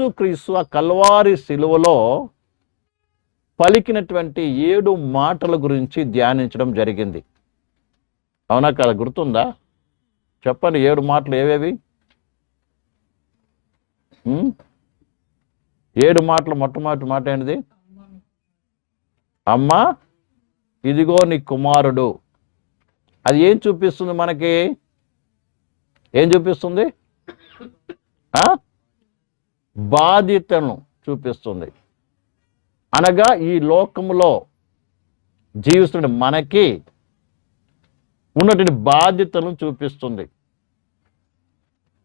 క్రీస్తు ఆ కల్వారి శిలువలో పలికినటువంటి ఏడు మాటల గురించి ధ్యానించడం జరిగింది. అవునా కదా? గుర్తుందా? చెప్పండి ఏడు మాటలు ఏవేవి? ఏడు మాటలు మొట్టమొదటి మాట ఏంటిది? అమ్మా ఇదిగో నీ కుమారుడు. అది ఏం చూపిస్తుంది మనకి? ఏం చూపిస్తుంది? ఆ? బాధ్యతను చూపిస్తుంది. అనగా ఈ లోకంలో జీవిస్తున్న మనకి ఉన్నటువంటి బాధ్యతను చూపిస్తుంది.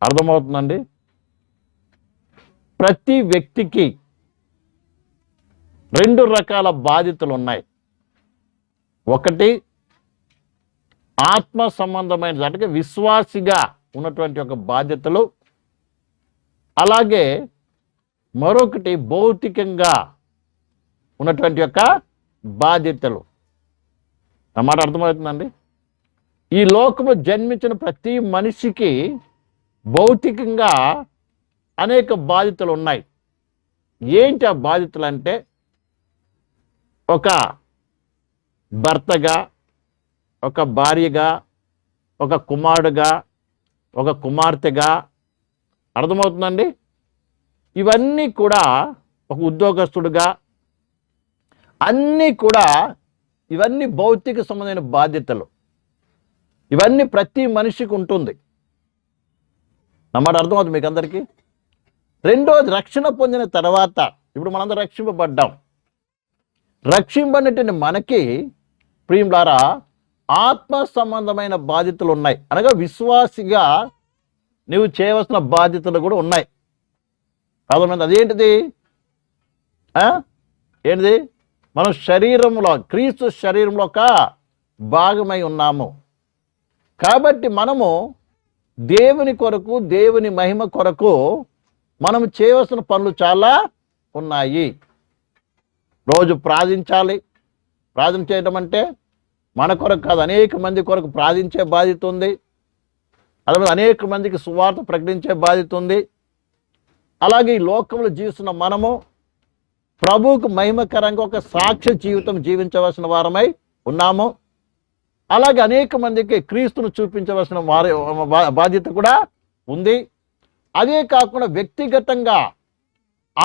అర్థమవుతుందండి? ప్రతి వ్యక్తికి రెండు రకాల బాధ్యతలు ఉన్నాయి. ఒకటి ఆత్మ సంబంధమైన అంటే విశ్వాసిగా ఉన్నటువంటి ఒక బాధ్యతలు. అలాగే మరొకటి భౌతికంగా ఉన్నటువంటి యొక్క బాధ్యతలు. నా మాట అర్థమవుతుందండి? ఈ లోకంలో జన్మించిన ప్రతి మనిషికి భౌతికంగా అనేక బాధ్యతలు ఉన్నాయి. ఏంటి ఆ బాధ్యతలు అంటే ఒక భర్తగా ఒక భార్యగా ఒక కుమారుడుగా ఒక కుమార్తెగా. అర్థమవుతుందండి? ఇవన్నీ కూడా ఒక ఉద్యోగస్తుడుగా అన్నీ కూడా ఇవన్నీ భౌతిక సంబంధమైన బాధ్యతలు. ఇవన్నీ ప్రతి మనిషికి ఉంటుంది. అన్నమాట అర్థమవుతుంది మీకు అందరికీ రెండోది రక్షణ పొందిన తర్వాత ఇప్పుడు మనందరం రక్షింపబడ్డాం. రక్షింపనటువంటి మనకి ప్రియులారా ఆత్మ సంబంధమైన బాధ్యతలు ఉన్నాయి. అనగా విశ్వాసిగా నువ్వు చేయవలసిన బాధ్యతలు కూడా ఉన్నాయి. అర్థమైంది అదేంటిది? ఏంటిది? మనం శరీరంలో క్రీస్తు శరీరంలో ఒక భాగమై ఉన్నాము. కాబట్టి మనము దేవుని కొరకు దేవుని మహిమ కొరకు మనం చేయవలసిన పనులు చాలా ఉన్నాయి. రోజు ప్రార్థించాలి. ప్రార్థన చేయడం అంటే మన కొరకు కాదు అనేక మంది కొరకు ప్రార్థించే బాధ్యత ఉంది. అలాగే అనేక మందికి సువార్త ప్రకటించే బాధ్యత ఉంది. అలాగే ఈ లోకంలో జీవిస్తున్న మనము ప్రభువుకు మహిమకరంగా ఒక సాక్ష్య జీవితం జీవించవలసిన వారమై ఉన్నాము. అలాగే అనేక మందికి క్రీస్తును చూపించవలసిన వారి బా- బాధ్యత కూడా ఉంది. అదే కాకుండా వ్యక్తిగతంగా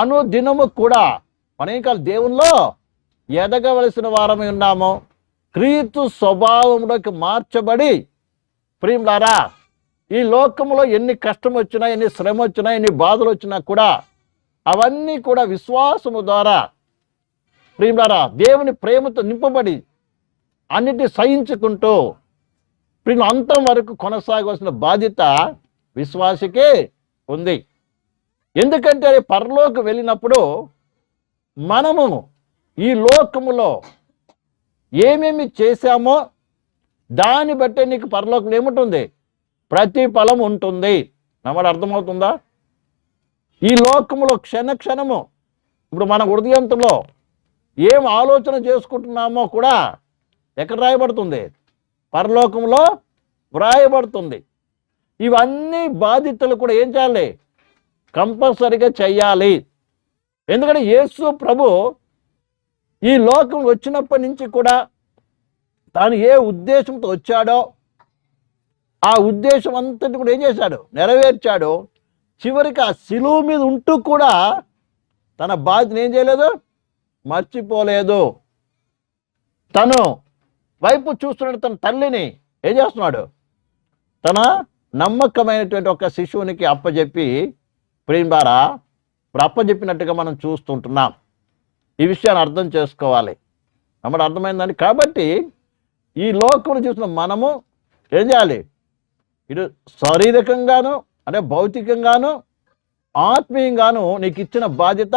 అనుదినము కూడా అనేకాల దేవుల్లో ఎదగవలసిన వారమై ఉన్నాము. క్రీస్తు స్వభావంలోకి మార్చబడి ప్రియులారా ఈ లోకంలో ఎన్ని కష్టం వచ్చినా ఎన్ని శ్రమ వచ్చినా ఎన్ని బాధలు వచ్చినా కూడా అవన్నీ కూడా విశ్వాసము ద్వారా ప్రియులారా దేవుని ప్రేమతో నింపబడి అన్నిటి సహించుకుంటూ ప్రియులు అంతం వరకు కొనసాగవలసిన బాధ్యత విశ్వాసికే ఉంది. ఎందుకంటే పరలోకి వెళ్ళినప్పుడు మనము ఈ లోకములో ఏమేమి చేశామో దాన్ని బట్టే నీకు పరలోకం ఏముంటుంది? ప్రతిఫలం ఉంటుంది. నమ్మడం అర్థమవుతుందా? ఈ లోకములో క్షణ క్షణము ఇప్పుడు మన హృదయంతో ఏం ఆలోచన చేసుకుంటున్నామో కూడా ఎక్కడ రాయబడుతుంది? పరలోకంలో వ్రాయబడుతుంది. ఇవన్నీ బాధ్యతలు కూడా ఏం చేయాలి? కంపల్సరిగా చెయ్యాలి ఎందుకంటే యేసు ప్రభు ఈ లోకం వచ్చినప్పటి నుంచి కూడా తాను ఏ ఉద్దేశంతో వచ్చాడో ఆ ఉద్దేశం అంతటి కూడా ఏం చేశాడు? నెరవేర్చాడు. చివరికి ఆ శిలువు మీద ఉంటూ కూడా తన బాధ్యతను ఏం చేయలేదు? మర్చిపోలేదు. తను వైపు చూస్తున్నాడు తన తల్లిని ఏం చేస్తున్నాడు? తన నమ్మకమైనటువంటి ఒక శిశువునికి అప్పచెప్పి ప్రేమారా ఇప్పుడు అప్పచెప్పినట్టుగా మనం చూస్తుంటున్నాం. ఈ విషయాన్ని అర్థం చేసుకోవాలి. అమ్మడు అర్థమైందని కాబట్టి ఈ లోకంలో చూసిన మనము ఏం చేయాలి? ఇటు శారీరకంగాను అంటే భౌతికంగాను ఆత్మీయంగాను నీకు ఇచ్చిన బాధ్యత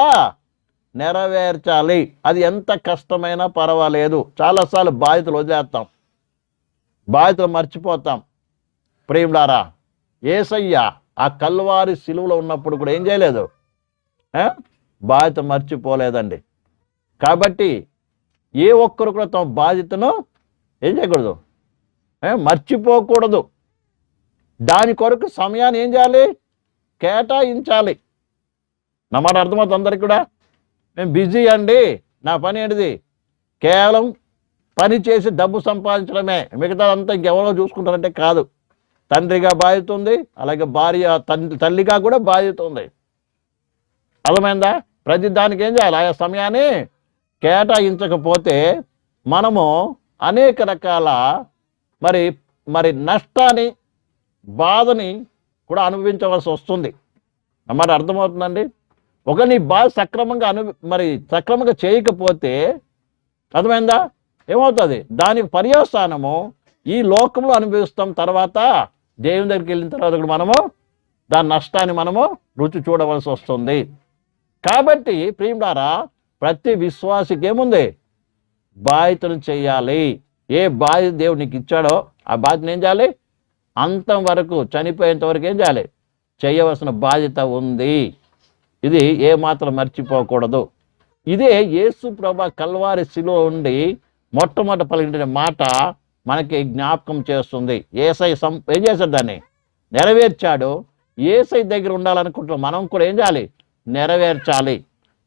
నెరవేర్చాలి. అది ఎంత కష్టమైనా పర్వాలేదు. చాలాసార్లు బాధ్యతలు వదిలేస్తాం బాధ్యతలు మర్చిపోతాం. ప్రేములారా ఏసయ్య ఆ కల్వారి సిలువలో ఉన్నప్పుడు కూడా ఏం చేయలేదు? బాధ్యత మర్చిపోలేదండి. కాబట్టి ఏ ఒక్కరు కూడా తమ బాధ్యతను ఏం చేయకూడదు? మర్చిపోకూడదు. దాని కొరకు సమయాన్ని ఏం చేయాలి? కేటాయించాలి. నా మాట అర్థమవుతుంది అందరికి కూడా? మేము బిజీ అండి. నా పని ఏంటిది? కేవలం పని చేసి డబ్బు సంపాదించడమే. మిగతా అంతా ఇంకెవరో చూసుకుంటారంటే కాదు. తండ్రిగా బాధ్యత ఉంది అలాగే భార్య తండ్రి తల్లిగా కూడా బాధ్యత ఉంది అర్థమైందా? ప్రతి దానికి ఏం చేయాలి? ఆయా సమయాన్ని కేటాయించకపోతే మనము అనేక రకాల మరి మరి నష్టాన్ని బాధని కూడా అనుభవించవలసి వస్తుంది. అన్నమాట అర్థమవుతుందండి? ఒక నీ బాధ సక్రమంగా అను మరి సక్రమంగా చేయకపోతే అర్థమైందా? ఏమవుతుంది? దానికి పర్యవసానము ఈ లోకంలో అనుభవిస్తాం తర్వాత దేవుని దగ్గరికి వెళ్ళిన తర్వాత కూడా మనము దాని నష్టాన్ని మనము రుచి చూడవలసి వస్తుంది. కాబట్టి ప్రియుడారా ప్రతి విశ్వాసికి ఏముంది? బాధితను చేయాలి. ఏ బాధ్యత దేవుడు నీకు ఇచ్చాడో ఆ బాధ్యత ఏం చేయాలి? అంతం వరకు చనిపోయేంత వరకు ఏం చేయాలి? చేయవలసిన బాధ్యత ఉంది. ఇది ఏమాత్రం మర్చిపోకూడదు. ఇదే యేసు ప్రభ కల్వారి శిలో ఉండి మొట్టమొదట పలికిన మాట మనకి జ్ఞాపకం చేస్తుంది. ఏసై సం ఏం చేశాడు దాన్ని? నెరవేర్చాడు. ఏసై దగ్గర ఉండాలనుకుంటున్నాం. మనం కూడా ఏం చేయాలి? నెరవేర్చాలి.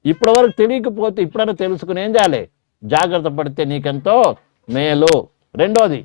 ఇప్పటి వరకు తెలియకపోతే ఇప్పుడైనా తెలుసుకుని ఏం చేయాలి? జాగ్రత్త పడితే నీకెంతో మేలు. రెండోది